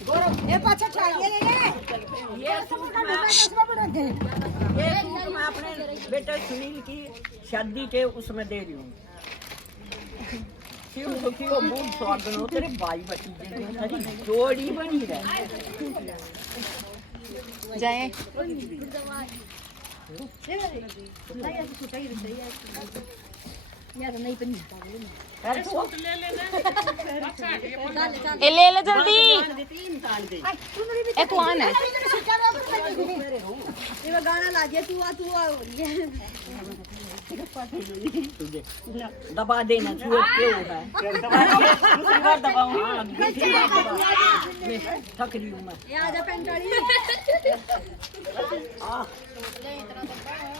ये पाछा छाड़ ये ले ले ये सूट मैं अपने बेटे सुनील की शादी के उसमें दे रही हूँ। क्यों तो क्यों बूढ़ स्वागन हो तेरे भाई भतीजे जोड़ी बनी रहे। जाए। तो ले ले जल्दी ए तू है। गाना ला दिया तू आ तू आ दबा देना तू क्यों हो रहा है दबाऊं थक रही हूँ मैं ये आ जा 45